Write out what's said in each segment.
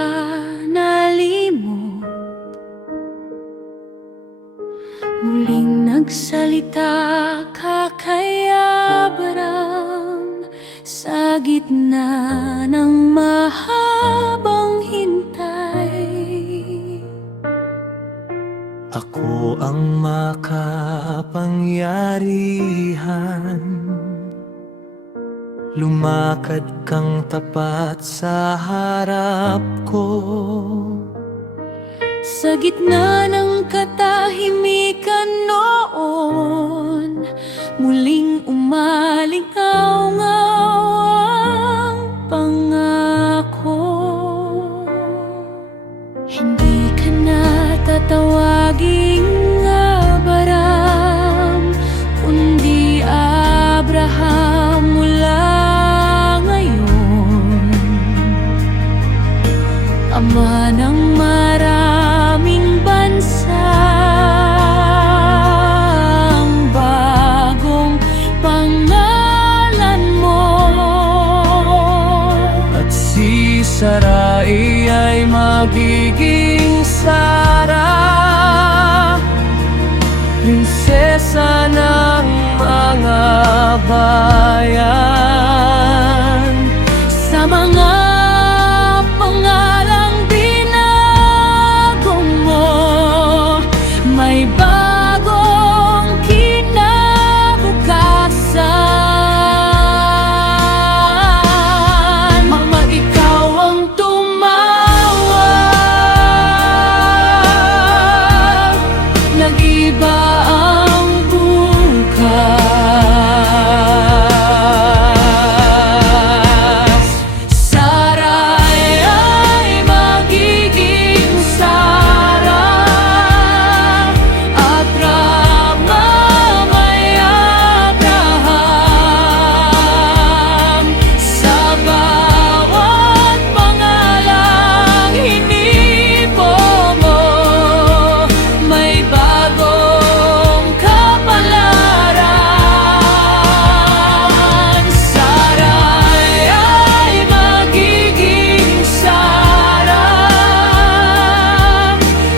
ka nalimot. Muling nagsalita ka kay Abraham sa gitna ng mahabang hintay. Ako ang makapangyarihan, lumakad kang tapat sa harap ko. Sa gitna ng katahimikan noon, muling umalingaw-ngaw ang pangako. Hindi ka na tatawaging Abraham, kundi Abraham mula ngayon. Ama ng maraming bansa, ang bagong pangalan mo. At si Sarai ay magiging Sara, prinsesa ng mga bayan. Sa mga pangalang binago mo, may bagong kinabukasan. Ama, ikaw ang tumawag, nag-iba ang bukas. Sarai ay magiging Sara, Abraham ay Abraham. Sa bawat pangalang hinipo mo, may bagong kapalaran. Sarai ay magiging Sara,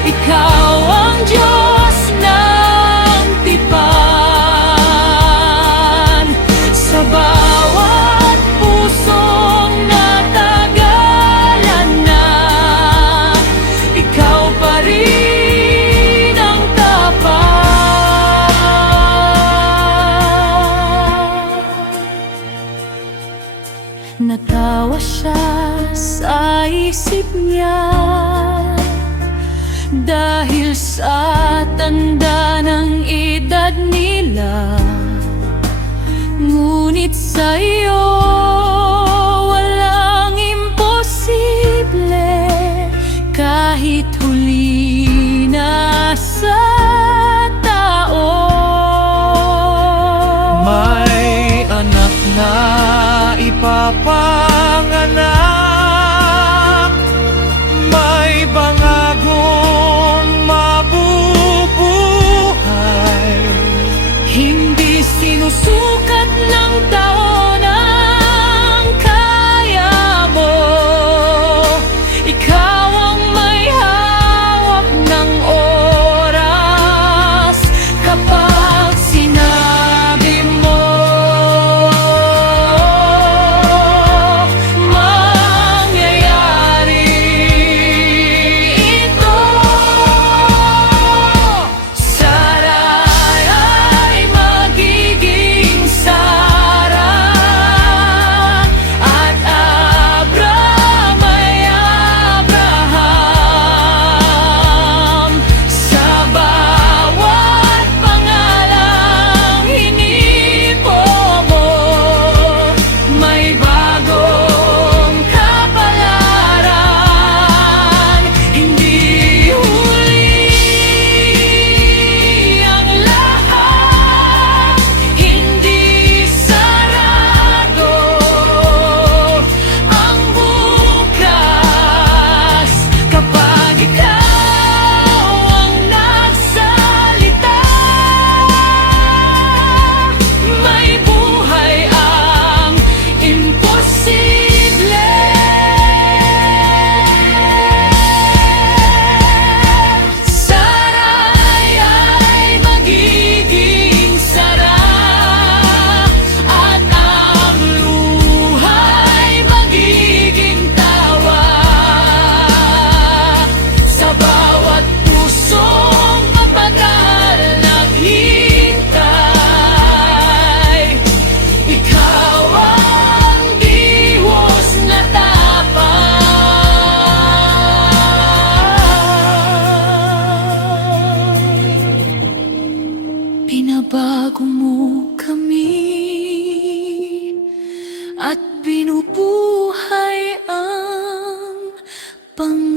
ikaw ang Diyos ng tipan. Sa bawat pusong natagalan na, ikaw pa rin ang tapat. Natawa siya sa isip niya, dahil sa tanda ng edad nila. Ngunit sa'yo walang imposible, kahit huli na sa tao. May anak na ipapanganak, may bangagong mabubuhay. Hindi sinusukat ng taon ang kaya mo. Ikaw ang may hawak ng oras kapag sinabi mo, at binubuhay ang pangarap.